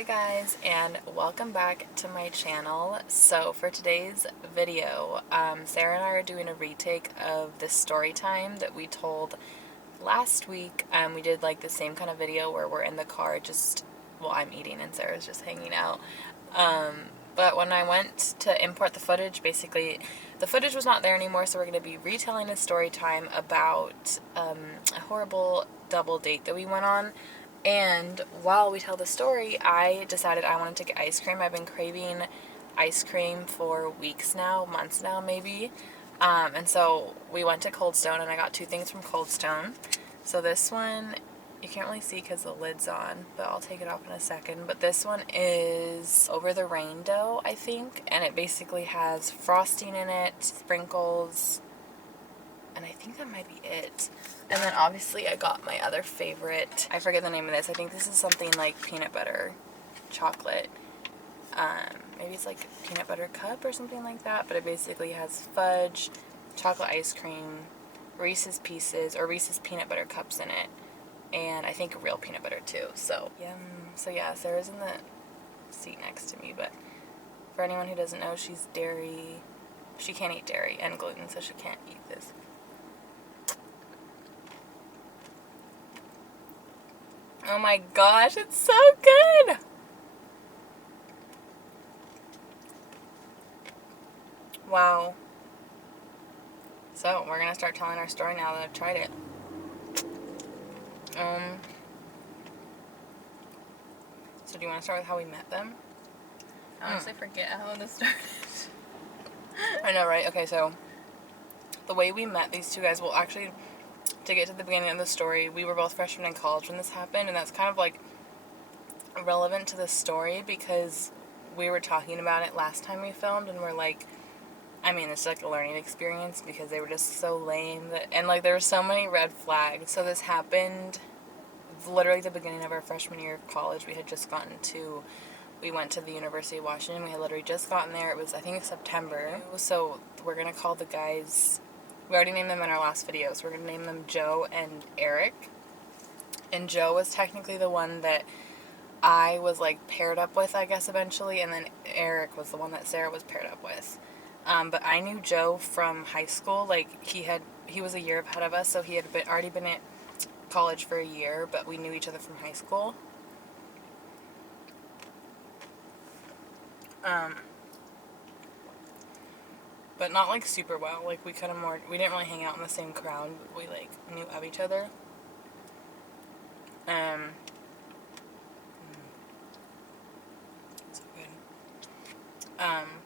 Hi guys, and welcome back to my channel. So for today's video, Sarah and I are doing a retake of this story time that we told last week. We did like the same kind of video where we're in the car well, I'm eating and Sarah's just hanging out. But when I went to import the footage, basically the footage was not there anymore, so we're going to be retelling a story time about a horrible double date that we went on. And while we tell the story, I decided I wanted to get ice cream. I've been craving ice cream for weeks now, months now maybe. And so we went to Cold Stone and I got two things from Cold Stone. So this one, you can't really see because the lid's on, but I'll take it off in a second. But this one is Over the Rain dough, I think. And it basically has frosting in it, sprinkles, and I think that might be it. And then obviously I got my other favorite. I forget the name of this. I think this is something like peanut butter chocolate. Maybe it's like peanut butter cup or something like that. But it basically has fudge, chocolate ice cream, Reese's Pieces or Reese's peanut butter cups in it. And I think real peanut butter too. So, yum. So yeah, Sarah's in the seat next to me. But for anyone who doesn't know, she's dairy. She can't eat dairy and gluten, so she can't eat this. Oh my gosh, it's so good! Wow. So, we're gonna start telling our story now that I've tried it. So do you want to start with how we met them? I honestly forget how this started. I know, right? Okay, so the way we met these two guys, well, actually, to get to the beginning of the story, we were both freshmen in college when this happened, and that's kind of like relevant to the story because we were talking about it last time we filmed, and we're like, I mean, it's like a learning experience because they were just so lame and like there were so many red flags. So this happened literally the beginning of our freshman year of college. We went to the University of Washington. We had literally just gotten there. It was, I think, September. So we're gonna call the guys, we already named them in our last video, so we're gonna name them Joe and Eric. And Joe was technically the one that I was like paired up with, I guess, eventually, and then Eric was the one that Sarah was paired up with. But I knew Joe from high school. Like he was a year ahead of us, so he had already been at college for a year, but we knew each other from high school. But not like super well. Like we didn't really hang out in the same crowd. But we like knew of each other. So good.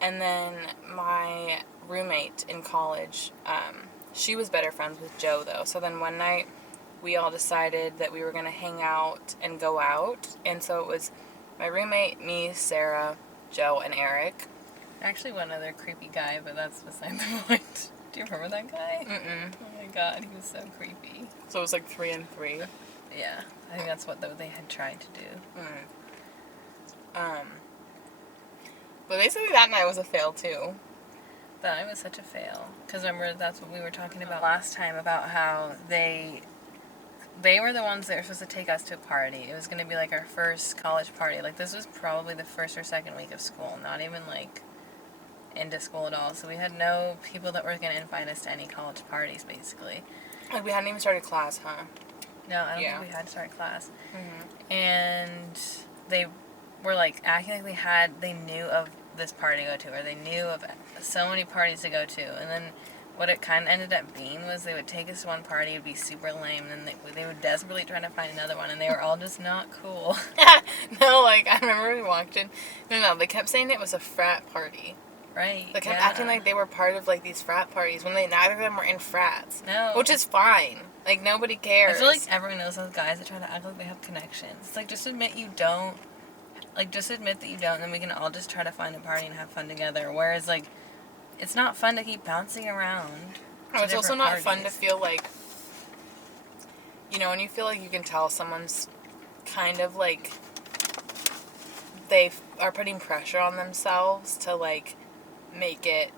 And then my roommate in college, she was better friends with Joe though. So then one night we all decided that we were going to hang out and go out. And so it was my roommate, me, Sarah, Joe, and Eric. Actually, one other creepy guy, but that's beside the point. Do you remember that guy? Mm-mm. Oh my god, he was so creepy. So it was like 3 and 3. Yeah, I think that's what they had tried to do. But basically that night was a fail too. That night was such a fail. Because remember, that's what we were talking about last time, about how they were the ones that were supposed to take us to a party. It was going to be like our first college party. Like this was probably the first or second week of school, not even like into school at all. So we had no people that were going to invite us to any college parties, basically. Like we hadn't even started class, huh? No, I don't think we had started class. Mm-hmm. And they were like acting like they knew of this party to go to, or they knew of so many parties to go to. And then what it kind of ended up being was they would take us to one party, it would be super lame, and then they would desperately try to find another one, and they were all just not cool. No, like I remember we walked in. No, they kept saying it was a frat party. Right. They kept acting like they were part of like these frat parties when neither of them were in frats. No. Which is fine. Like nobody cares. I feel like everyone knows those guys that try to act like they have connections. It's like, just admit you don't. Like, just admit that you don't, and then we can all just try to find a party and have fun together. Whereas, like, it's not fun to keep bouncing around. Oh, it's also not fun to feel like, you know, when you feel like you can tell someone's kind of like they are putting pressure on themselves to like make it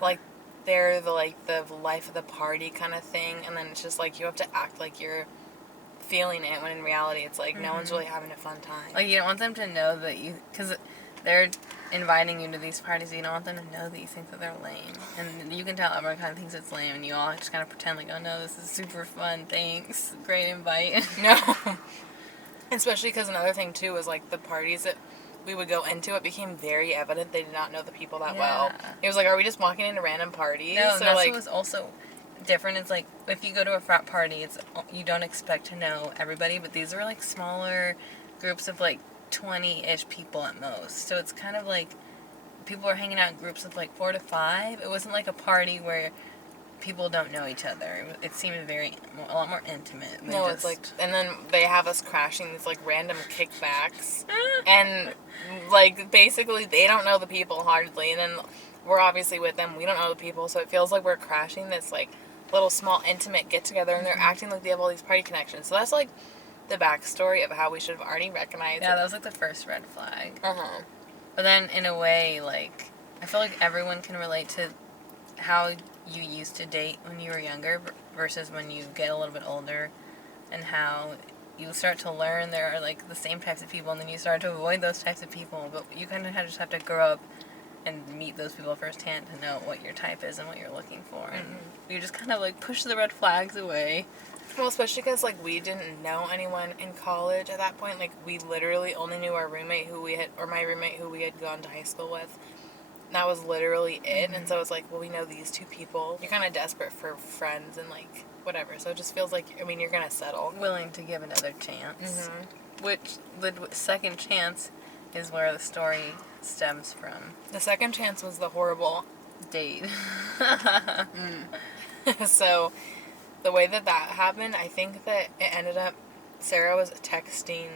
like they're the life of the party kind of thing, and then it's just like you have to act like you're feeling it, when in reality it's like no one's really having a fun time. Like, you don't want them to know that you... Because they're inviting you to these parties, you don't want them to know that you think that they're lame. And you can tell everyone kind of thinks it's lame, and you all just kind of pretend like, oh no, this is super fun, thanks, great invite. No. Especially because another thing, too, was, like, the parties that we would go into, it became very evident they did not know the people that well. It was like, are we just walking into random parties? No, so, that's like, what was also different. It's like, if you go to a frat party, it's you don't expect to know everybody, but these are, like, smaller groups of, like, 20-ish people at most. So it's kind of like people are hanging out in groups of, like, 4 to 5. It wasn't like a party where people don't know each other. It seemed a lot more intimate. No, it's like, and then they have us crashing these, like, random kickbacks, and, like, basically they don't know the people hardly, and then we're obviously with them, we don't know the people, so it feels like we're crashing this, like, little small intimate get-together, and they're acting like they have all these party connections. So that's, like, the backstory of how we should have already recognized. Yeah, that was, like, the first red flag. Uh-huh. But then, in a way, like, I feel like everyone can relate to how you used to date when you were younger versus when you get a little bit older, and how you start to learn there are, like, the same types of people, and then you start to avoid those types of people, but you kind of just have to grow up and meet those people firsthand to know what your type is and what you're looking for, and you just kind of, like, push the red flags away. Well, especially because, like, we didn't know anyone in college at that point. Like, we literally only knew our roommate or my roommate who we had gone to high school with. That was literally it. And so it's like, well, we know these two people. You're kind of desperate for friends and, like, whatever. So it just feels like, I mean, you're going to settle. Willing to give another chance. Which, the second chance is where the story stems from. The second chance was the horrible date. So, the way that happened, I think that it ended up, Sarah was texting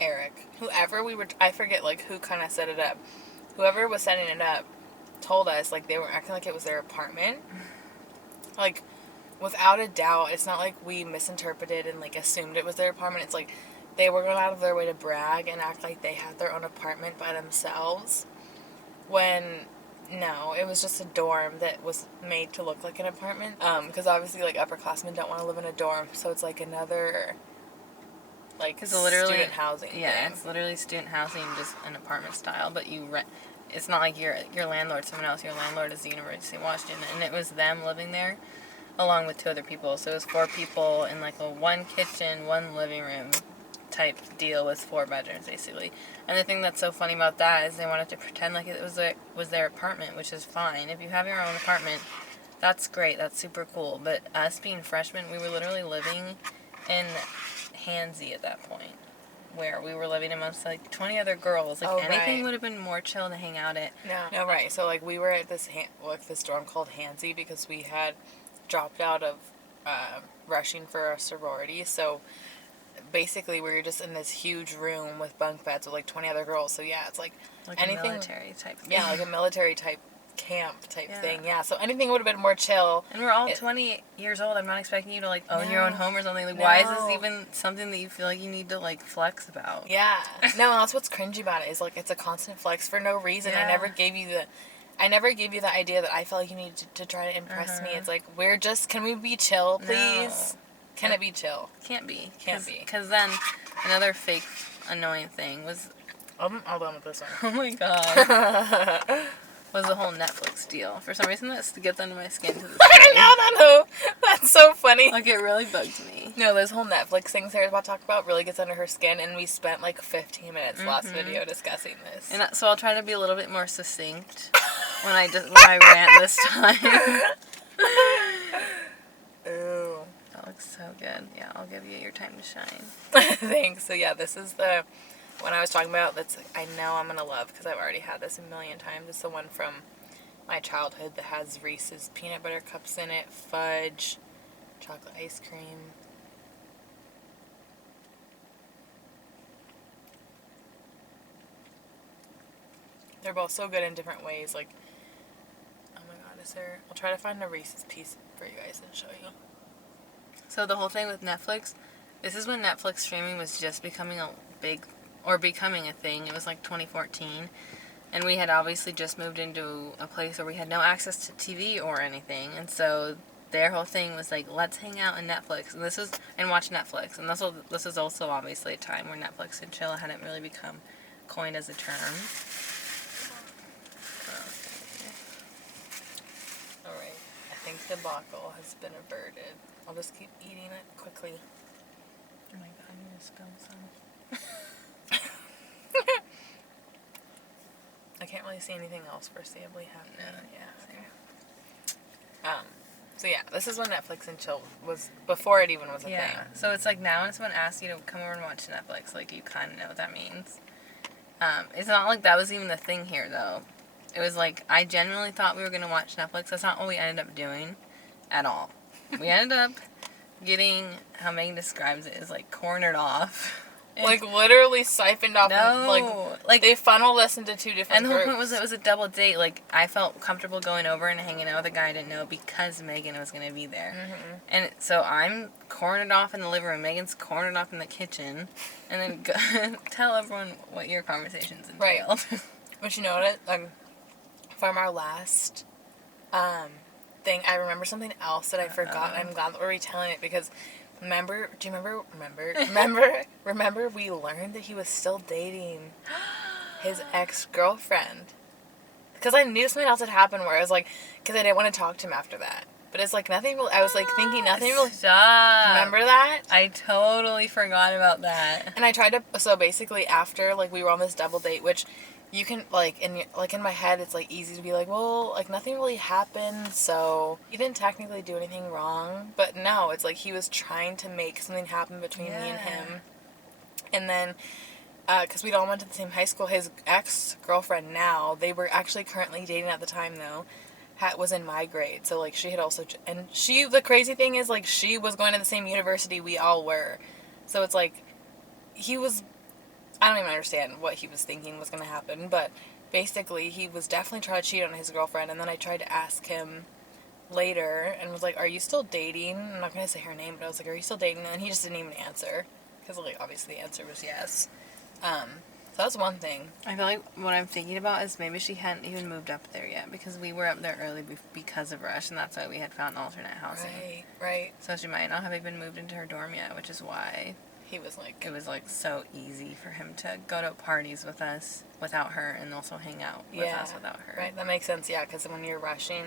Eric. I forget, like, who kind of set it up. Whoever was setting it up told us, like, they were acting like it was their apartment. Like, without a doubt, it's not like we misinterpreted and, like, assumed it was their apartment. It's like they were going out of their way to brag and act like they had their own apartment by themselves. When, no, it was just a dorm that was made to look like an apartment. Because obviously, like, upperclassmen don't want to live in a dorm. So it's, like, another, like, student housing thing. It's literally student housing, just an apartment style, but you rent. It's not like your landlord's someone else. Your landlord is the University of Washington, and it was them living there, along with 2 other people. So it was 4 people in, like, a 1 kitchen, 1 living room type deal with 4 bedrooms, basically. And the thing that's so funny about that is they wanted to pretend like it was their apartment, which is fine. If you have your own apartment, that's great. That's super cool. But us being freshmen, we were literally living in Handsy at that point, where we were living amongst, like, 20 other girls. Like, anything would have been more chill to hang out at. No, right. So, like, we were at this dorm called Handsy because we had dropped out of rushing for a sorority. So, basically, we were just in this huge room with bunk beds with, like, 20 other girls. So, yeah, it's like anything. A military type thing. Yeah, like a military type camp type thing. Yeah, so anything would have been more chill. And we're all 20 years old. I'm not expecting you to, like, own your own home or something. Like, why is this even something that you feel like you need to, like, flex about? Yeah. No, that's what's cringy about it, is, like, it's a constant flex for no reason. I never gave you the idea that I felt like you needed to try to impress me. It's like, can we be chill, please? No. Can it be chill? Can't be. Can't be. Because then another fake annoying thing was... I'm all done with this one. Oh my god. Was the whole Netflix deal. For some reason, that gets under my skin to this day. I know. That's so funny. Like, it really bugged me. No, this whole Netflix thing Sarah's about to talk about really gets under her skin, and we spent, like, 15 minutes last video discussing this. And so I'll try to be a little bit more succinct when I rant this time. Ooh. That looks so good. Yeah, I'll give you your time to shine. Thanks. So, yeah, this is the one I was talking about that's, I know I'm going to love because I've already had this a million times. It's the one from my childhood that has Reese's peanut butter cups in it, fudge, chocolate ice cream. They're both so good in different ways. Like, oh my god, I'll try to find a Reese's piece for you guys and show you. So the whole thing with Netflix, this is when Netflix streaming was just becoming a thing. It was like 2014. And we had obviously just moved into a place where we had no access to TV or anything. And so their whole thing was like, let's hang out on Netflix, and watch Netflix, and this is also obviously a time where Netflix and chill hadn't really become coined as a term. All right, I think the debacle has been averted. I'll just keep eating it quickly. Oh my god, I need to spill some. I can't really see anything else foreseeably happening. No. Yeah, okay. So yeah, this is when Netflix and chill was, before it even was a thing. Yeah, so it's like now when someone asks you to come over and watch Netflix, like, you kind of know what that means. It's not like that was even the thing here, though. It was like, I genuinely thought we were going to watch Netflix. That's not what we ended up doing at all. We ended up getting, how Megan describes it, is like cornered off. Like, literally siphoned off. No. Like they funneled us into two different And the whole groups. point was it was a double date. Like, I felt comfortable going over and hanging out with a guy I didn't know because Megan was going to be there. Mm-hmm. And so I'm cornered off in the living room. Megan's cornered off in the kitchen. And then tell everyone what your conversations entailed. Right. But you know what? From our last thing, I remember something else that I forgot. I'm glad that we're retelling it because... Remember we learned that he was still dating his ex-girlfriend. Because I knew something else had happened where I was like, because I didn't want to talk to him after that. But it's like nothing really, I was like thinking nothing really. Stop. Remember that? I totally forgot about that. And I tried to, so basically after, like, we were on this double date, which you can, like, in my head, it's, like, easy to be like, well, like, nothing really happened, so he didn't technically do anything wrong. But no, it's like he was trying to make something happen between me and him. And then, because we'd all went to the same high school, his ex-girlfriend now, they were actually currently dating at the time, though, was in my grade. So, like, she had also, and she, the crazy thing is, like, she was going to the same university we all were. So it's like, he was... I don't even understand what he was thinking was going to happen, but basically he was definitely trying to cheat on his girlfriend, and then I tried to ask him later and was like, are you still dating? I'm not going to say her name, but I was like, are you still dating? And he just didn't even answer, because, like, obviously the answer was yes. So that's one thing. I feel like what I'm thinking about is maybe she hadn't even moved up there yet, because we were up there early because of Rush, and that's why we had found alternate housing. Right. So she might not have even moved into her dorm yet, which is why... It was like so easy for him to go to parties with us without her and also hang out with us without her. Right, that makes sense, yeah, because when you're rushing,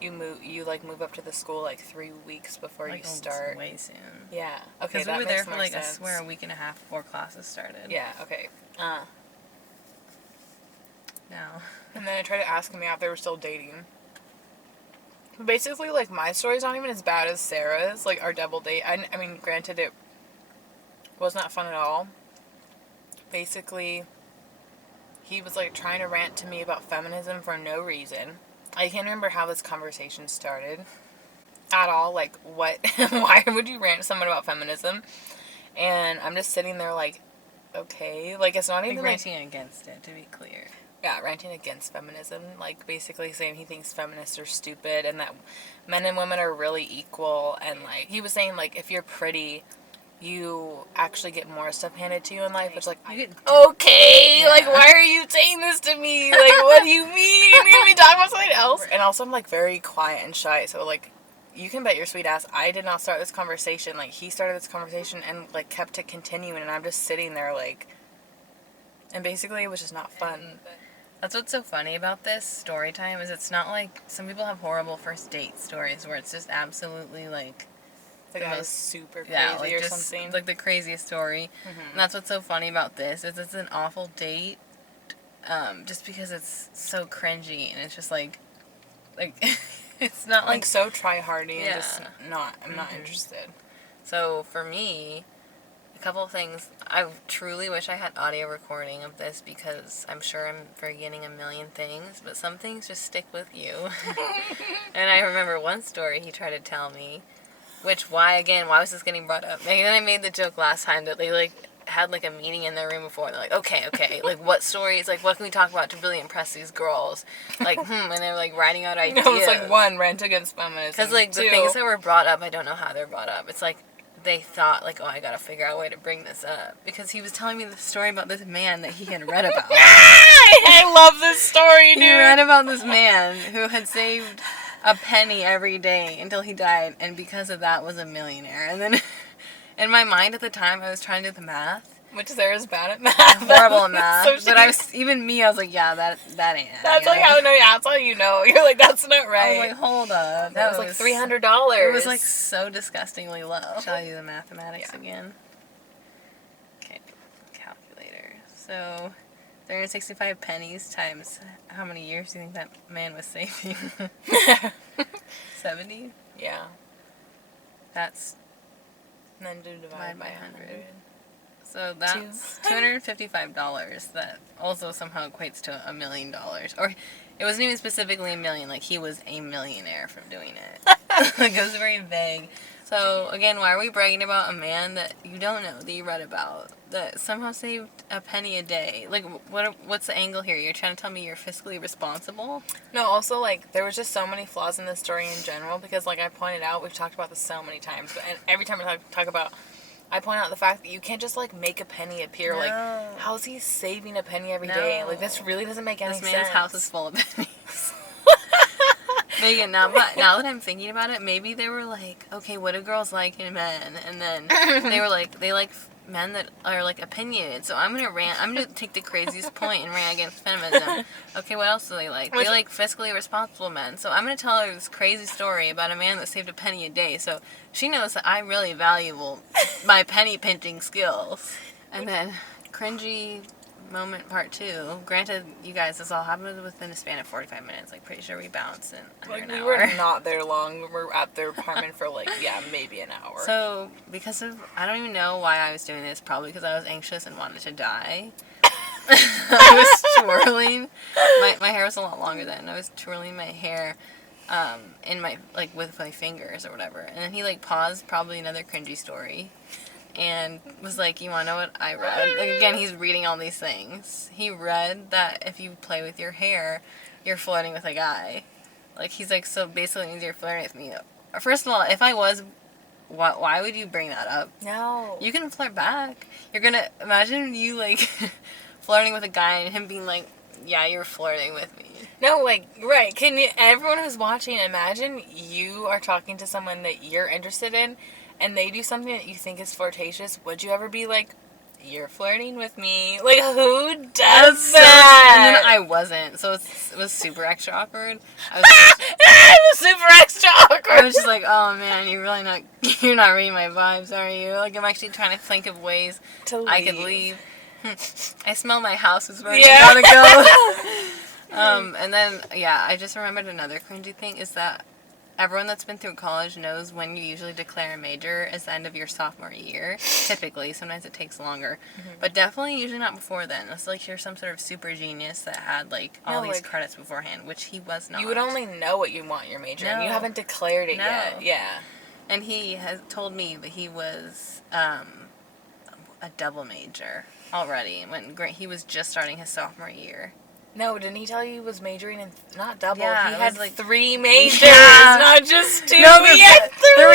you move up to the school like 3 weeks before you start. Way soon. Yeah, okay, because we were there for like, I swear, a week and a half before classes started. Yeah, okay. No. And then I tried to ask him if they were still dating. Basically, like, my story's not even as bad as Sarah's, like, our double date. I mean, granted, it was not fun at all. Basically, he was, like, trying to rant to me about feminism for no reason. I can't remember how this conversation started at all. Like, what? Why would you rant to someone about feminism? And I'm just sitting there like, okay. Like, it's not even like... ranting against it, to be clear. Yeah, ranting against feminism. Like, basically saying he thinks feminists are stupid and that men and women are really equal. And, like, he was saying, like, if you're pretty... you actually get more stuff handed to you in life. It's like, okay, like, why are you saying this to me? Like, what do you mean? You're going to be talking about something else? And also, I'm, like, very quiet and shy. So, like, you can bet your sweet ass I did not start this conversation. Like, he started this conversation and, like, kept it continuing. And I'm just sitting there, like, and basically it was just not fun. That's what's so funny about this story time is it's not like some people have horrible first date stories where it's just absolutely, like... Like, I was super crazy or something. Like the craziest story. Mm-hmm. And that's what's so funny about this is it's an awful date just because it's so cringy and it's just like it's not like so try-hardy and just not, I'm not interested. So for me, a couple of things, I truly wish I had audio recording of this because I'm sure I'm forgetting a million things, but some things just stick with you. And I remember one story he tried to tell me. Which, why was this getting brought up? Megan and I made the joke last time that they, like, had, like, a meeting in their room before. They're like, okay, like, what stories, like, what can we talk about to really impress these girls? Like, and they were, like, writing out ideas. No, it's, like, one, rant against feminism. Because, like, the things that were brought up, I don't know how they're brought up. It's, like, they thought, like, oh, I gotta figure out a way to bring this up. Because he was telling me the story about this man that he had read about. I love this story, dude. He read about this man who had saved a penny every day until he died, and because of that was a millionaire. And then in my mind at the time, I was trying to do the math. Which Sarah's bad at math. Horrible at math. So but I was, even me, I was like, yeah, that ain't it. That's like how, no, yeah, that's how you know. You're like, that's not right. I was like, hold up. That was like $300. It was like so disgustingly low. Shall I do the mathematics again? Okay, calculator. So 365 pennies times how many years do you think that man was saving? 70? Yeah. That's... And then divide by 100. So that's $255. That also somehow equates to $1 million. Or it wasn't even specifically a million. Like, he was a millionaire from doing it. Like, it was very vague. So, again, why are we bragging about a man that you don't know, that you read about, that somehow saved a penny a day? Like, what's the angle here? You're trying to tell me you're fiscally responsible? No, also, like, there was just so many flaws in this story in general because, like I pointed out, we've talked about this so many times, and every time I talk about, I point out the fact that you can't just, like, make a penny appear. No. Like, how is he saving a penny every day? Like, this really doesn't make any sense. This man's house is full of pennies. Megan, now that I'm thinking about it, maybe they were like, okay, what do girls like in men? And then they were like, they like men that are, like, opinionated. So I'm gonna take the craziest point and rant against feminism. Okay, what else do they like? They like fiscally responsible men. So I'm gonna tell her this crazy story about a man that saved a penny a day. So she knows that I really value my penny pinching skills. And then cringy moment part 2. Granted, you guys, this all happened within a span of 45 minutes. Like, pretty sure we bounced in under an hour. We were not there long. We were at their apartment for, like, yeah, maybe an hour. So, because of, I don't even know why I was doing this. Probably because I was anxious and wanted to die. I was twirling. My hair was a lot longer then. I was twirling my hair in my, like, with my fingers or whatever. And then he, like, paused, probably another cringy story, and was like, you want to know what I read? Like, again, he's reading all these things. He read that if you play with your hair, you're flirting with a guy. Like, he's like, so basically it means you're flirting with me. First of all, if I was, why would you bring that up? No. You can flirt back. You're gonna, imagine you, like, flirting with a guy and him being like, yeah, you're flirting with me. No, like, right. Can you, everyone who's watching, imagine you are talking to someone that you're interested in, and they do something that you think is flirtatious. Would you ever be like, you're flirting with me? Like, who does that? And then I wasn't. So it was super extra awkward. It was super extra awkward. I was just like, oh man, you're not reading my vibes, are you? Like, I'm actually trying to think of ways I could leave. I smell my house is ready. Yeah. I gotta go. And then, yeah, I just remembered another cringy thing is that everyone that's been through college knows when you usually declare a major is the end of your sophomore year. Typically. Sometimes it takes longer. Mm-hmm. But definitely usually not before then. It's like you're some sort of super genius that had, like, all these credits beforehand, which he was not. You would only know what you want your major in. You haven't declared it yet. Yeah. And he has told me that he was a double major already when he was just starting his sophomore year. No, didn't he tell you he was majoring in, not double, yeah, he had like 3 majors, not just 2, no, he had 3 the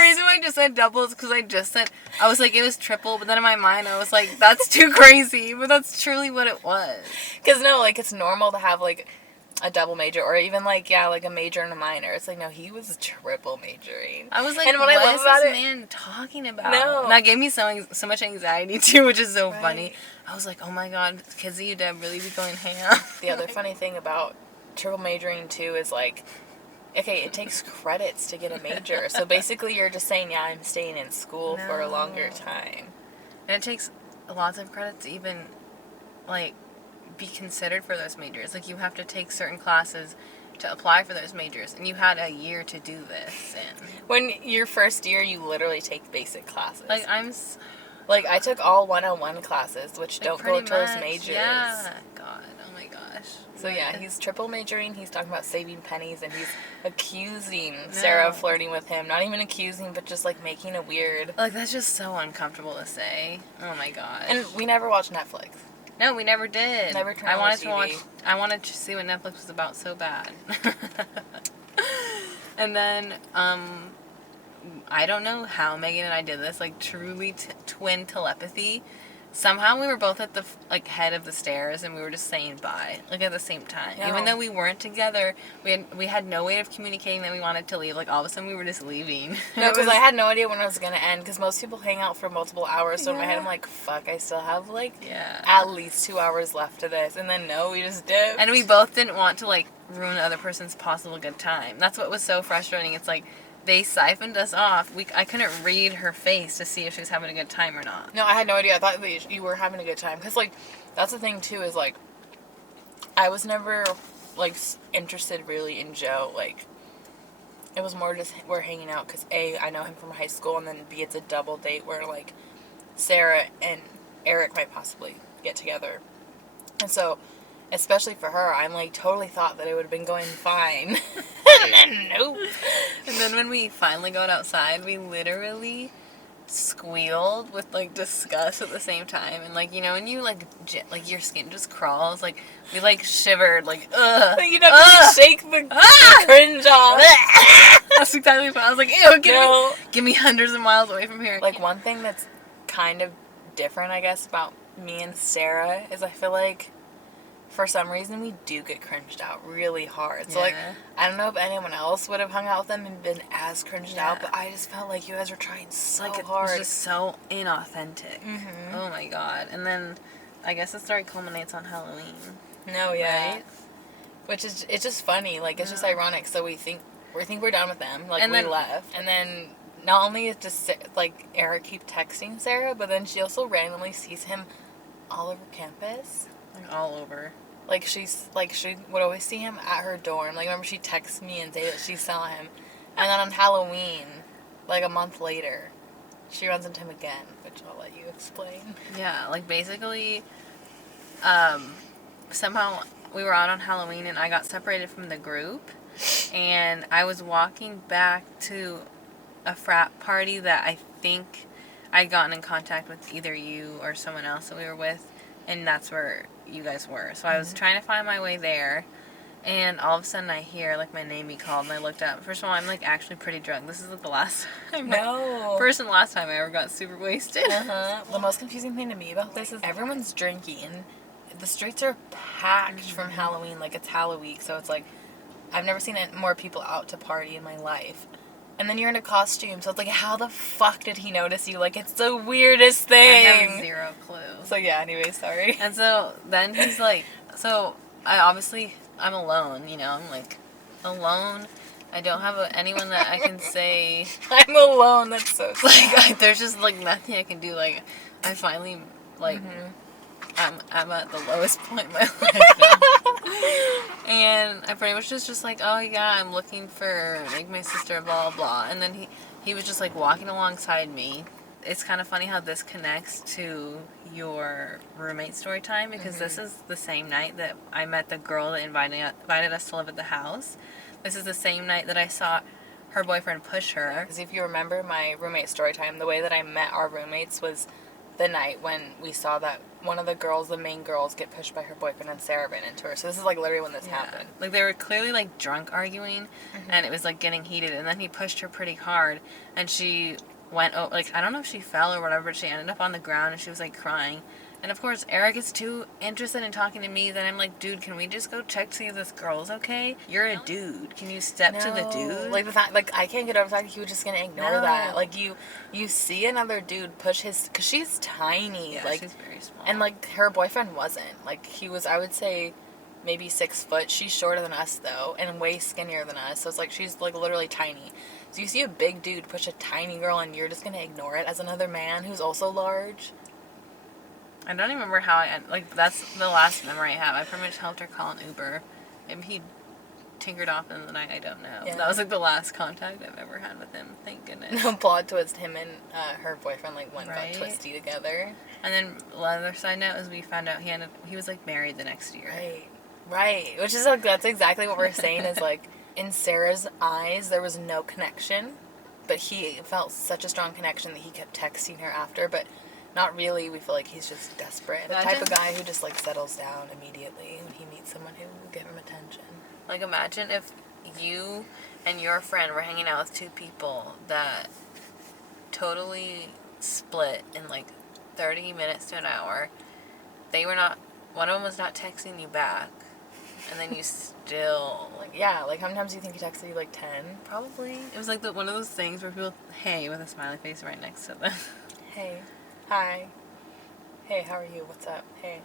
reason why I just said double is because I was like, it was triple, but then in my mind, I was like, that's too crazy, but that's truly what it was. Because, no, like, it's normal to have, like, a double major, or even, like, yeah, like a major and a minor. It's like, no, he was triple majoring. I was like, and what I love about this man talking about? No. And that gave me so much anxiety, too, which is so funny. I was like, oh my god, kids of UW really be going ham. The other funny thing about triple majoring, too, is, like, okay, it takes credits to get a major. So basically you're just saying, yeah, I'm staying in school for a longer time. And it takes lots of credits to even, like, be considered for those majors. Like, you have to take certain classes to apply for those majors, and you had a year to do this in. When your first year, you literally take basic classes. Like, like, I took all 101 classes, which don't go towards majors. Yeah. God, oh my gosh. So yeah, he's triple majoring, he's talking about saving pennies, and he's accusing Sarah of flirting with him. Not even accusing, but just, like, making a weird... Like, that's just so uncomfortable to say. Oh my gosh. And we never watched Netflix. No, we never did. Never turned on TV. I wanted to see what Netflix was about so bad. And then, I don't know how Megan and I did this, like, truly twin telepathy. somehow we were both at the like head of the stairs and we were just saying bye like at the same time. No. Even though we weren't together, we had no way of communicating that we wanted to leave. Like all of a sudden we were just leaving. No, because I had no idea when it was gonna end. Because most people hang out for multiple hours. So in my head I'm like, fuck, I still have like at least 2 hours left of this. And then no, we just dipped. And we both didn't want to like ruin the other person's possible good time. That's what was so frustrating. It's like they siphoned us off. I couldn't read her face to see if she was having a good time or not. No, I had no idea. I thought that you were having a good time. Because, like, that's the thing, too, is, like, I was never, like, interested really in Joe. Like, it was more just we're hanging out because, A, I know him from high school, and then, B, it's a double date where, like, Sarah and Eric might possibly get together. And so, especially for her, I'm, like, totally thought that it would have been going fine. And then, nope. And then when we finally got outside, we literally squealed with, like, disgust at the same time. And, like, you know, when you, like, your skin just crawls, like, we, like, shivered, like, ugh. Like, you'd have to like, shake the cringe off. That's exactly what I was like, ew, give me hundreds of miles away from here. Like, one thing that's kind of different, I guess, about me and Sarah is I feel like for some reason we do get cringed out really hard. So, like, I don't know if anyone else would have hung out with them and been as cringed out, but I just felt like you guys were trying so hard. It was just so inauthentic. Mm-hmm. Oh, my God. And then I guess the story culminates on Halloween. No, yeah. Right? Which is, it's just funny. Like, it's just ironic. So we think we're done with them. Like, and we left. And then not only is just, like, Eric keep texting Sarah, but then she also randomly sees him all over campus. Like, all over. Like, she would always see him at her dorm. Like, remember she texted me and say that she saw him. And then on Halloween, like a month later, she runs into him again, which I'll let you explain. Yeah, like, basically, somehow we were out on Halloween and I got separated from the group. And I was walking back to a frat party that I think I'd gotten in contact with either you or someone else that we were with. And that's where you guys were. So I was trying to find my way there. And all of a sudden I hear, like, my name be called. And I looked up. First of all, I'm, like, actually pretty drunk. This is, like, the last time. First and last time I ever got super wasted. The most confusing thing to me about this is everyone's drinking. The streets are packed from Halloween. Like, it's Halloween. So it's, like, I've never seen more people out to party in my life. And then you're in a costume, so it's like, how the fuck did he notice you? Like, it's the weirdest thing. I have zero clue. So, yeah, anyway, sorry. And so, then he's like, so, I'm alone, you know? I'm, like, alone. I don't have anyone that I can say. I'm alone, that's so sad. Like, there's just, like, nothing I can do. Like, I finally, like, I'm at the lowest point in my life now. And I pretty much was just like, oh yeah, I'm looking for, like, my sister, blah, blah. And then he was just, like, walking alongside me. It's kind of funny how this connects to your roommate story time, because this is the same night that I met the girl that invited us to live at the house. This is the same night that I saw her boyfriend push her. Because if you remember my roommate story time, the way that I met our roommates was the night when we saw that one of the main girls, get pushed by her boyfriend and Sarah ran into her. So this is, like, literally when this happened. Like, they were clearly, like, drunk arguing, and it was, like, getting heated. And then he pushed her pretty hard, and she went, like, I don't know if she fell or whatever, but she ended up on the ground, and she was, like, crying. And, of course, Eric is too interested in talking to me that I'm like, dude, can we just go check to see if this girl's okay? You're a dude. Can you step to the dude? Like, the fact, like, I can't get over the fact that he was just gonna ignore that. Like, you see another dude push his, because she's tiny. Yeah, like, she's very small. And, like, her boyfriend wasn't. Like, he was, I would say, maybe 6 foot. She's shorter than us, though, and way skinnier than us. So it's like, she's, like, literally tiny. So you see a big dude push a tiny girl, and you're just gonna ignore it as another man who's also large? I don't even remember how like, that's the last memory I have. I pretty much helped her call an Uber. Maybe he tinkered off in the night, I don't know. Yeah. That was, like, the last contact I've ever had with him, thank goodness. No, plot twist, him and her boyfriend, like, got twisty together. And then, another side note is we found out he was, like, married the next year. Right. Which is, like, that's exactly what we're saying is, like, in Sarah's eyes, there was no connection, but he felt such a strong connection that he kept texting her after, but not really. We feel like he's just desperate. The type of guy who just, like, settles down immediately when he meets someone who will give him attention. Like, imagine if you and your friend were hanging out with two people that totally split in, like, 30 minutes to an hour. They were not, one of them was not texting you back. And then you still, Like, yeah, like how many times do you think he texted you? Like 10? probably. It was like one of those things where people, hey, with a smiley face right next to them. Hey. Hi. Hey, how are you? What's up? Hey.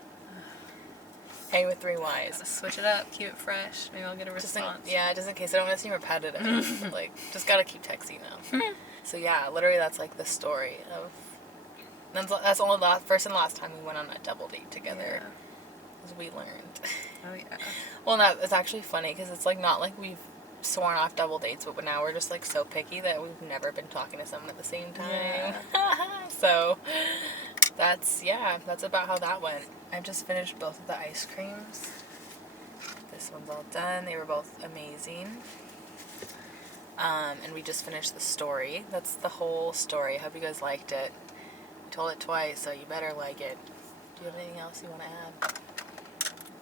Hey with 3 Ys. Gotta switch it up, keep it fresh. Maybe I'll get a response. Just in case I don't want to seem repetitive. But, like, just gotta keep texting them. So yeah, literally that's like the story of. That's only first and last time we went on a double date together. Yeah. As we learned. Oh yeah. Well, no, it's actually funny because it's like not like we've sworn off double dates, but now we're just like so picky that we've never been talking to someone at the same time. Yeah. So that's about how that went. I've just finished both of the ice creams. This one's all done. They were both amazing. And we just finished the story. That's the whole story. I hope you guys liked it. I told it twice, so you better like it. Do you have anything else you want to add?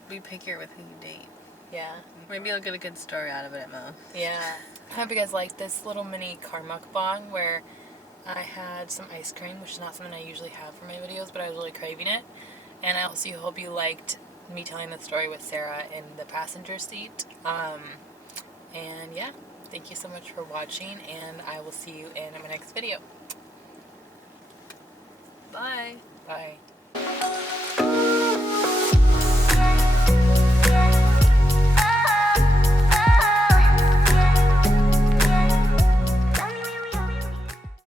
Be pickier with who you date. Yeah. Maybe you'll get a good story out of it at most. Yeah. I hope you guys liked this little mini car mukbang where I had some ice cream, which is not something I usually have for my videos, but I was really craving it. And I also hope you liked me telling the story with Sarah in the passenger seat. And yeah, thank you so much for watching, and I will see you in my next video. Bye. Bye.